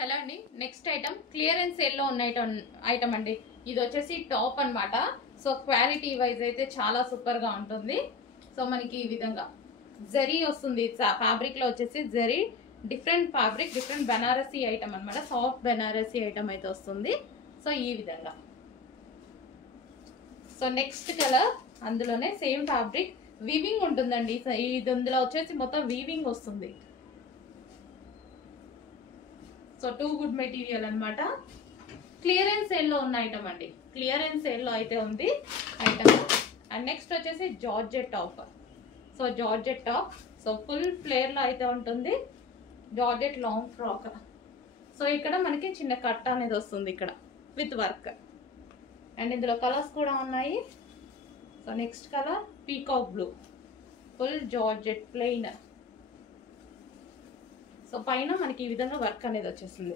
Hello అండి, next item clearance sale లో ఉన్న ఐటమ్ అండి. ఇది వచ్చేసి టాప్ అన్నమాట. సో క్వాలిటీ వైజ్ అయితే చాలా సూపర్ గా ఉంటుంది. సో మనకి ఈ విధంగా జరీ వస్తుంది. ఫ్యాబ్రిక్ లో వచ్చేసి zari different fabric, different Banarasi item అన్నమాట. సాఫ్ట్ బనారసీ ఐటమ్ అయితే వస్తుంది. సో ఈ విధంగా. సో నెక్స్ట్ కలర్ అందులోనే సేమ్ ఫ్యాబ్రిక్ వీవింగ్ ఉంటుందండి. ఇది ఇందులో వచ్చేసి మొత్తం వీవింగ్ వస్తుంది. సో టూ గుడ్ మెటీరియల్ అనమాట. క్లియరెన్స్ సేల్ లో ఉన్న ఐటమ్ అండి. క్లియరెన్స్ సేల్ లో అయితే ఉంది ఐటమ్. అండ్ నెక్స్ట్ వచ్చేసి georgette top. So georgette top, so full flare లో అయితే ఉంటుంది. Georgette long frock. సో ఇక్కడ మనకి చిన్న కట్ అనేది వస్తుంది ఇక్కడ విత్ వర్క్. అండ్ ఇందులో కలర్స్ కూడా ఉన్నాయి. So next colour peacock blue, full georgette plain. So పైన మనకి ఈ విధంగా వర్క్ అనేది వచ్చేస్తుంది.